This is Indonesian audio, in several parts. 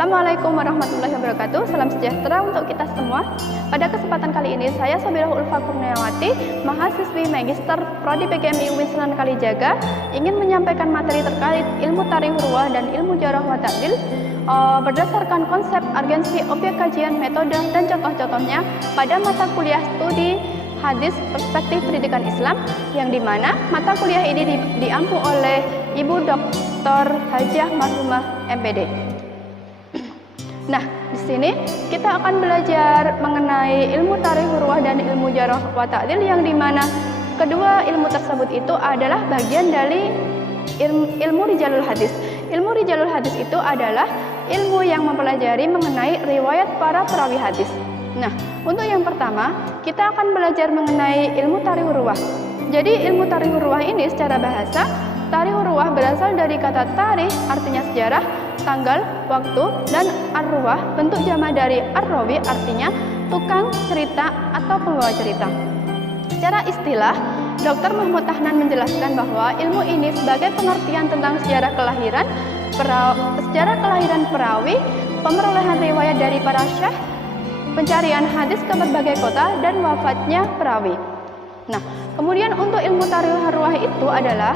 Assalamualaikum warahmatullahi wabarakatuh. Salam sejahtera untuk kita semua. Pada kesempatan kali ini saya Sabirah Ulfa Kurniawati, mahasiswi Magister Prodi PGMI UIN Sunan Kalijaga, ingin menyampaikan materi terkait ilmu tarikh hurwah dan ilmu jarah wa ta'dil berdasarkan konsep urgensi, objek kajian, metode dan contoh-contohnya pada mata kuliah studi hadis perspektif pendidikan Islam, yang dimana mata kuliah ini diampu oleh Ibu Dr. Hajah Marhumah MPD. Nah, di sini kita akan belajar mengenai ilmu tarikh hurwah dan ilmu jarah wa ta'dil, yang dimana kedua ilmu tersebut itu adalah bagian dari ilmu rijalul hadis. Ilmu rijalul hadis itu adalah ilmu yang mempelajari mengenai riwayat para perawi hadis. Nah, untuk yang pertama, kita akan belajar mengenai ilmu tarikh hurwah. Jadi, ilmu tarikh hurwah ini secara bahasa, tarikh hurwah berasal dari kata tarikh, artinya sejarah, tanggal, waktu, dan arwah, bentuk jamak dari arrawi, artinya tukang cerita atau pembawa cerita. Secara istilah, Dr. Mahmud Tahnan menjelaskan bahwa ilmu ini sebagai pengertian tentang sejarah kelahiran perawi, pemerolehan riwayat dari para syekh, pencarian hadis ke berbagai kota, dan wafatnya perawi. Nah, kemudian untuk ilmu tarikh hurwah itu adalah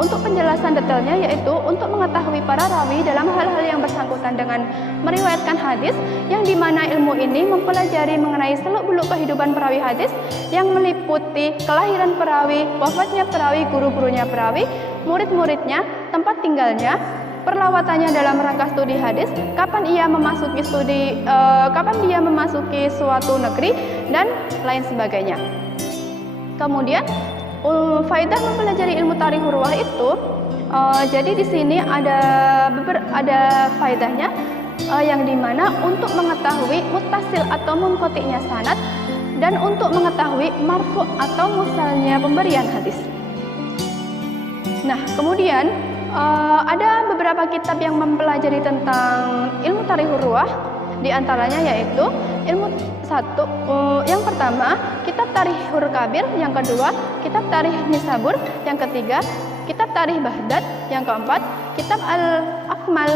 untuk penjelasan detailnya, yaitu untuk mengetahui para rawi dalam hal-hal yang bersangkutan dengan meriwayatkan hadis, yang dimana ilmu ini mempelajari mengenai seluk-beluk kehidupan perawi hadis yang meliputi kelahiran perawi, wafatnya perawi, guru-gurunya perawi, murid-muridnya, tempat tinggalnya, perlawatannya dalam rangka studi hadis, kapan dia memasuki suatu negeri, dan lain sebagainya. Kemudian faedah mempelajari ilmu tarikh hurwah itu, jadi di sini ada faedahnya, yang dimana untuk mengetahui muttasil atau munqati'nya sanad, dan untuk mengetahui marfu' atau mursalnya pemberian hadis. Nah, kemudian ada beberapa kitab yang mempelajari tentang ilmu tarikh hurwah, di antaranya yaitu yang pertama, kitab Tarikhul Kabir, yang kedua, kitab Tarikh Nisabur, yang ketiga, kitab Tarikh Baghdad, yang keempat, kitab Al-Akmal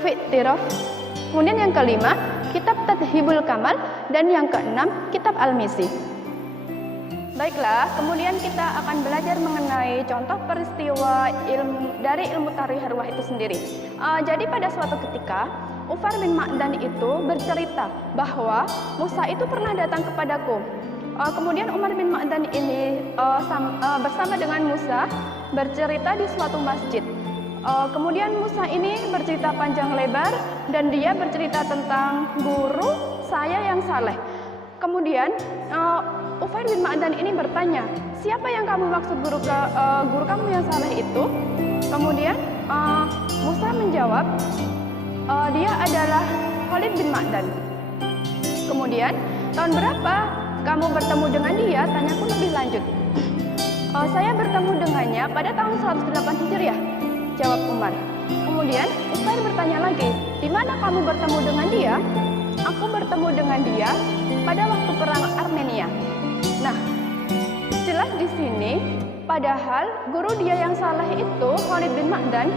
fi Tiraf, kemudian yang kelima, kitab Tadhibul Kamal, dan yang keenam, kitab Al-Mizzi. Baiklah, kemudian kita akan belajar mengenai contoh peristiwa dari ilmu tarikh hurwah itu sendiri. Jadi pada suatu ketika, Ufar bin Ma'dan itu bercerita bahwa Musa itu pernah datang kepadaku. Kemudian Umar bin Ma'dan ini bersama dengan Musa bercerita di suatu masjid. Kemudian Musa ini bercerita panjang lebar, dan dia bercerita tentang guru saya yang saleh. Kemudian Ufar bin Ma'dan ini bertanya, siapa yang kamu maksud guru kamu yang saleh itu? Kemudian Musa menjawab, dia adalah Khalid bin Ma'dan. Kemudian, tahun berapa kamu bertemu dengan dia? Tanyaku lebih lanjut. Saya bertemu dengannya pada tahun 108 Hijriah, jawab Umar. Kemudian, Ufar bertanya lagi, di mana kamu bertemu dengan dia? Aku bertemu dengan dia pada waktu perang Armenia. Nah, jelas di sini, padahal guru dia yang saleh itu, Khalid bin Ma'dan,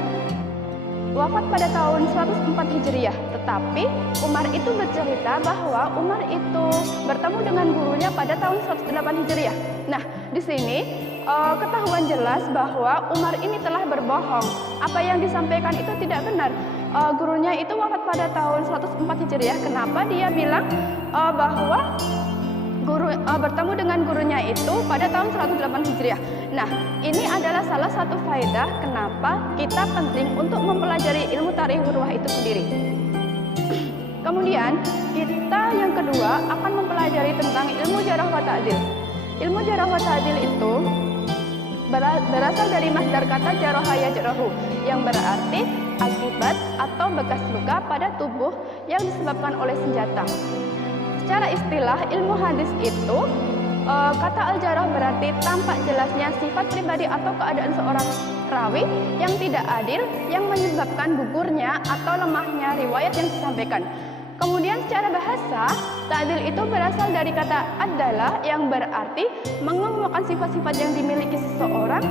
wafat pada tahun 104 Hijriah, tetapi Umar itu bercerita bahwa Umar itu bertemu dengan gurunya pada tahun 108 Hijriah. Nah, di sini ketahuan jelas bahwa Umar ini telah berbohong. Apa yang disampaikan itu tidak benar. Gurunya itu wafat pada tahun 104 Hijriah. Kenapa dia bilang bahwa bertemu dengan gurunya itu pada tahun 108 Hijriah. Nah, ini adalah salah satu faedah kenapa kita penting untuk mempelajari ilmu tarikh hurwah itu sendiri. Kemudian, kita yang kedua akan mempelajari tentang ilmu jarah wa ta'dil. Ilmu jarah wa ta'dil itu berasal dari masdar kata jaraha yajrahu, yang berarti akibat atau bekas luka pada tubuh yang disebabkan oleh senjata. Secara istilah ilmu hadis itu, kata al-jarah berarti tampak jelasnya sifat pribadi atau keadaan seorang rawi yang tidak adil yang menyebabkan gugurnya atau lemahnya riwayat yang disampaikan. Kemudian secara bahasa, ta'dil itu berasal dari kata adalah, yang berarti mengemukakan sifat-sifat yang dimiliki seseorang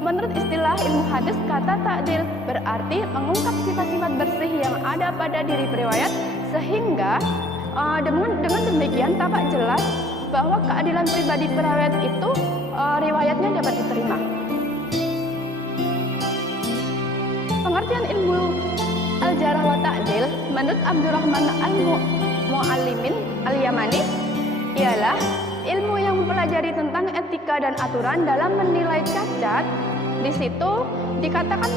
menurut istilah ilmu hadis, kata ta'dil berarti mengungkap sifat-sifat bersih yang ada pada diri periwayat, sehingga dengan demikian tampak jelas bahwa keadilan pribadi periwayat itu riwayatnya dapat diterima. Pengertian ilmu al-jarh wa ta'dil menurut Abdurrahman al-Muallimin al-Yamani ialah ilmu yang mempelajari tentang etika dan aturan dalam menilai cacat. Di situ dikatakan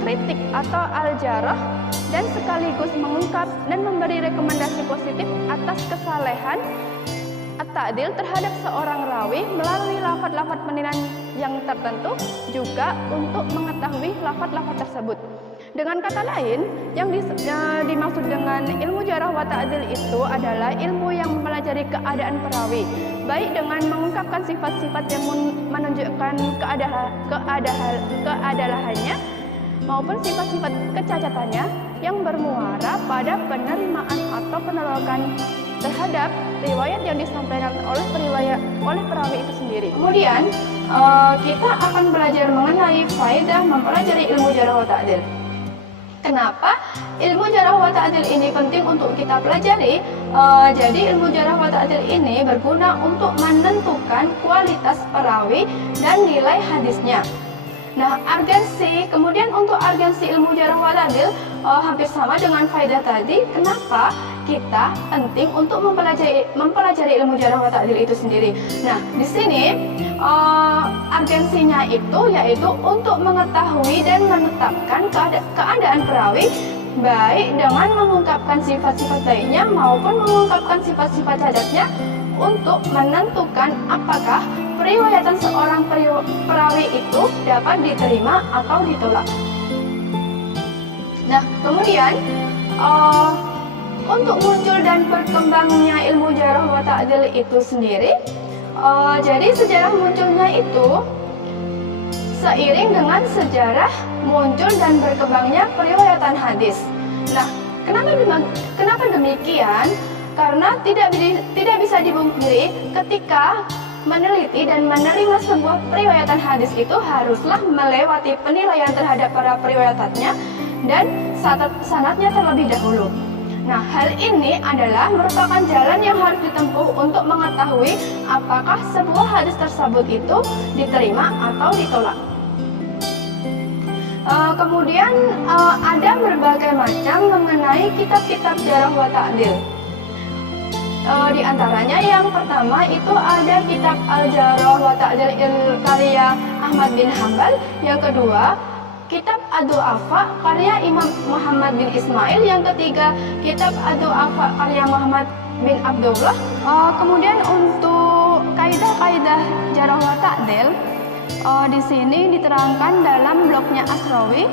kritik atau al-jarh dan sekaligus mengungkap dan memberi rekomendasi positif atas kesalehan at-ta'dil terhadap seorang rawi melalui lafaz-lafaz penilaian yang tertentu, juga untuk mengetahui lafaz-lafaz tersebut. Dengan kata lain, yang dimaksud dengan ilmu jarh wa ta'dil itu adalah ilmu yang mempelajari keadaan perawi, baik dengan mengungkapkan sifat-sifat yang menunjukkan keadalahannya maupun sifat-sifat kecacatannya yang bermuara pada penerimaan atau penolakan terhadap riwayat yang disampaikan oleh perawi itu sendiri. Kemudian kita akan belajar mengenai faedah mempelajari ilmu jarh wa ta'dil. Kenapa ilmu jarh wa ta'dil ini penting untuk kita pelajari? Jadi ilmu jarh wa ta'dil ini berguna untuk menentukan kualitas perawi dan nilai hadisnya. Nah, kemudian untuk urgensi ilmu jarh wa ta'dil hampir sama dengan faedah tadi. Kenapa kita penting untuk mempelajari ilmu jarh wa ta'dil itu sendiri? Nah, di sini urgensinya itu yaitu untuk mengetahui dan menetapkan keadaan perawi, baik dengan mengungkapkan sifat-sifat baiknya maupun mengungkapkan sifat-sifat cacatnya, untuk menentukan apakah periwayatan seorang perawi itu dapat diterima atau ditolak. Nah, kemudian untuk muncul dan berkembangnya ilmu jarh wa ta'dil itu sendiri, jadi sejarah munculnya itu seiring dengan sejarah muncul dan berkembangnya periwayatan hadis. Nah, kenapa demikian? Karena tidak bisa dipungkiri ketika meneliti dan menerima sebuah periwayatan hadis itu haruslah melewati penilaian terhadap para periwayatannya dan sanadnya terlebih dahulu. Nah, hal ini adalah merupakan jalan yang harus ditempuh untuk mengetahui apakah sebuah hadis tersebut itu diterima atau ditolak. Kemudian ada berbagai macam mengenai kitab-kitab jarh wa ta'dil. Di antaranya yang pertama itu ada kitab Al-Jarh wa Ta'dil karya Ahmad bin Hanbal. Yang kedua, kitab Ad-Du'afa karya Imam Muhammad bin Ismail. Yang ketiga, kitab Ad-Du'afa karya Muhammad bin Abdullah. Kemudian untuk kaidah-kaidah jarh wa ta'dil di sini diterangkan dalam blognya Asrawi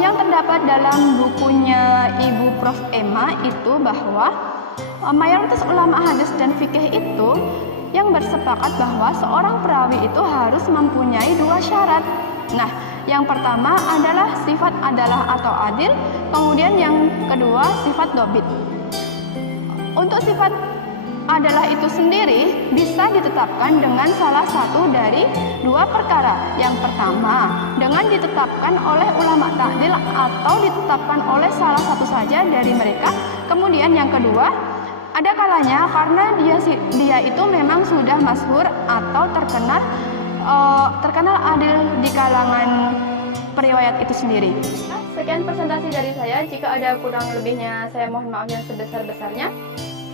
yang terdapat dalam bukunya Ibu Prof. Emma itu bahwa mayoritas ulama hadis dan fikih itu yang bersepakat bahwa seorang perawi itu harus mempunyai dua syarat. Nah, yang pertama adalah sifat adalah atau adil, kemudian yang kedua sifat dobit. Untuk sifat adalah itu sendiri bisa ditetapkan dengan salah satu dari dua perkara. Yang pertama, dengan ditetapkan oleh ulama ta'dil atau ditetapkan oleh salah satu saja dari mereka. Kemudian yang kedua, ada kalanya karena dia itu memang sudah masyhur atau terkenal adil di kalangan periwayat itu sendiri. Sekian presentasi dari saya. Jika ada kurang lebihnya, saya mohon maaf yang sebesar-besarnya.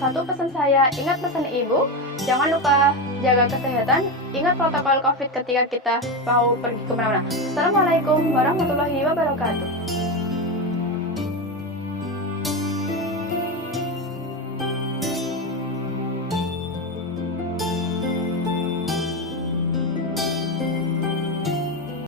Satu pesan saya, ingat pesan ibu, jangan lupa jaga kesehatan, ingat protokol COVID ketika kita mau pergi kemana-mana. Assalamualaikum warahmatullahi wabarakatuh.